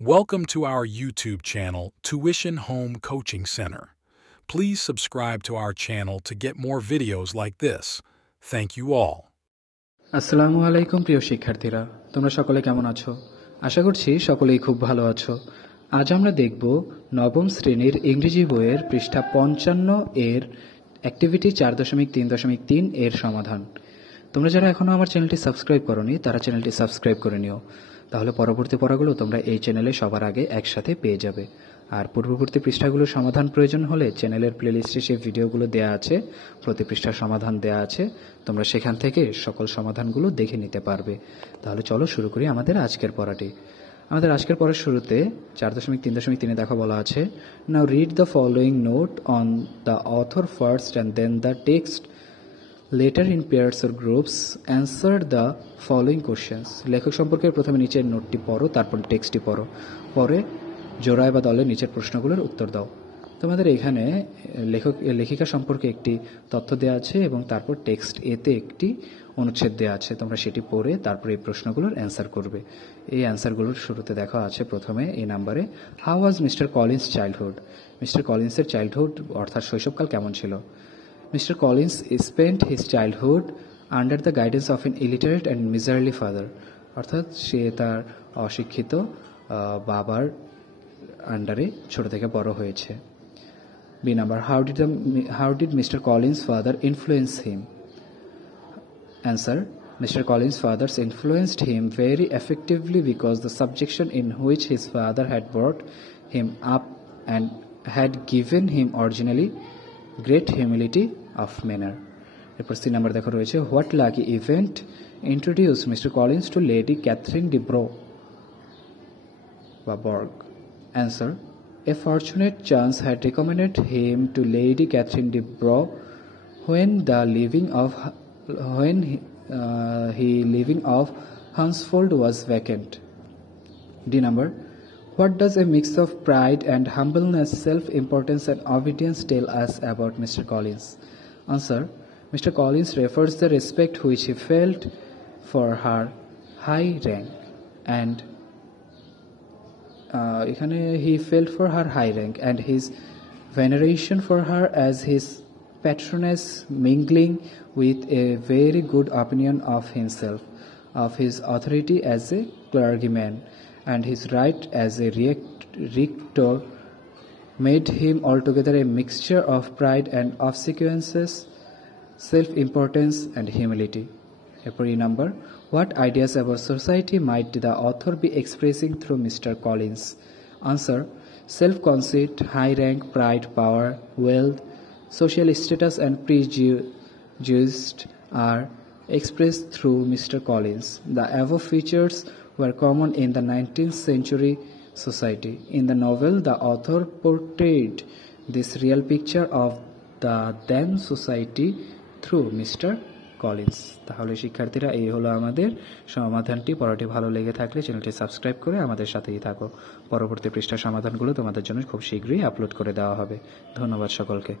Welcome to our YouTube channel, Tuition Home Coaching Center. Please subscribe to our channel to get more videos like this. Thank you all. আসসালামু আলাইকুম প্রিয় শিক্ষার্থীরা, তোমরা সকলে কেমন আছো? আশা করছি সকলেই খুব ভালো আছো। আজ আমরা দেখব নবম শ্রেণীর ইংরেজি বইয়ের পৃষ্ঠা 55 এর অ্যাক্টিভিটি 4.3.3 এর সমাধান। তোমরা যারা এখনও আমার চ্যানেলটি সাবস্ক্রাইব করোনি তারা চ্যানেলটি সাবস্ক্রাইব করে নিও, তাহলে পরবর্তী পড়াগুলো তোমরা এই চ্যানেলে সবার আগে একসাথে পেয়ে যাবে। আর পূর্ববর্তী পৃষ্ঠাগুলোর সমাধান প্রয়োজন হলে চ্যানেলের প্লেলিস্টে সেই ভিডিওগুলো দেওয়া আছে, প্রতি পৃষ্ঠার সমাধান দেওয়া আছে, তোমরা সেখান থেকে সকল সমাধানগুলো দেখে নিতে পারবে। তাহলে চলো শুরু করি আমাদের আজকের পড়াটি। আমাদের আজকের পড়ার শুরুতে 4.3.3 দেখা বলা আছে, now read the following note on the author first and then the text later in pairs or groups answer the following questions. লেখক সম্পর্কে প্রথমে নিচের নোটটি পড়ো, তারপর টেক্সটটি পড়ো, পরে জোড়ায় বা দলে নিচের প্রশ্নগুলোর উত্তর দাও। তোমাদের এখানে লেখিকা সম্পর্কে একটি তথ্য দেওয়া আছে এবং তারপর টেক্সট এতে একটি অনুচ্ছেদ দেওয়া আছে। তোমরা সেটি পড়ে তারপর এই প্রশ্নগুলোর অ্যান্সার করবে। এই অ্যান্সারগুলোর শুরুতে দেখা আছে প্রথমে এই নাম্বারে, how was mister Collins childhood. Mister কলিন্সের চাইল্ডহুড অর্থাৎ শৈশবকাল কেমন ছিল? Mr. Collins spent his childhood under the guidance of an illiterate and miserly father. অর্থাৎ সে তার অশিক্ষিত বাবার আন্ডারে ছোট থেকে বড় হয়েছে। B number, how did Mr. Collins' father influence him? Answer, Mr. Collins' father influenced him very effectively because the subjection in which his father had brought him up and had given him originally great humility of manner. এরপর C number দেখো রয়েছে, what lucky event introduce Mr Collins to Lady Catherine de Bourgh বা Bourgh. Answer, a fortunate chance had recommended him to Lady Catherine de Bourgh when he living of Hunsfold was vacant. D number, what does a mix of pride and humbleness, self-importance and obedience tell us about Mr. Collins? Answer, Mr. Collins refers the respect which he felt for her high rank and he felt for her high rank and his veneration for her as his patroness, mingling with a very good opinion of himself, of his authority as a clergyman and his right as a rector, made him altogether a mixture of pride and obsequiousness, self-importance and humility. Every number, what ideas about society might the author be expressing through Mr. Collins? Answer, self-conceit, high rank, pride, power, wealth, social status and prejudice are expressed through Mr. Collins. The above features were common in the 19th century society. In the novel, the author portrayed this real picture of the then society through Mr. Collins. তাহলে শিক্ষার্থীরা, এই হলো আমাদের সমাধানটি। পড়াটি ভালো লেগে থাকলে চ্যানেলটি সাবস্ক্রাইব করে আমাদের সাথেই থাকো। পরবর্তী পৃষ্ঠার সমাধানগুলো তোমাদের জন্য খুব শীঘ্রই আপলোড করে দেওয়া হবে। ধন্যবাদ সকলকে।